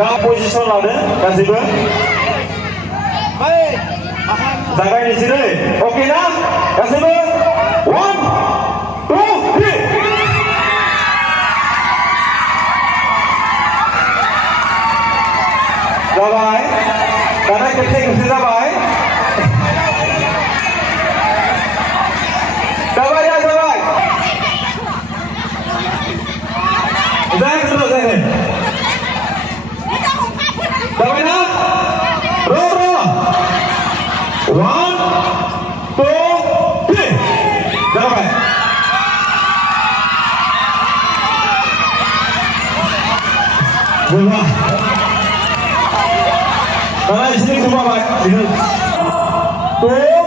दा पजिसन लादो गासैबो जागायनोसै दै अके ना गासैबो 1 2 3 जाबाय दाना खेबसे जाबाय जाबाय जाबाय जाबाय ना र' 1 2 3 जाबाय दाना एसे खमाबाय 2 3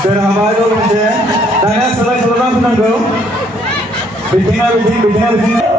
Berhasil loh, dalam selai-selai pun ada. Bikinnya.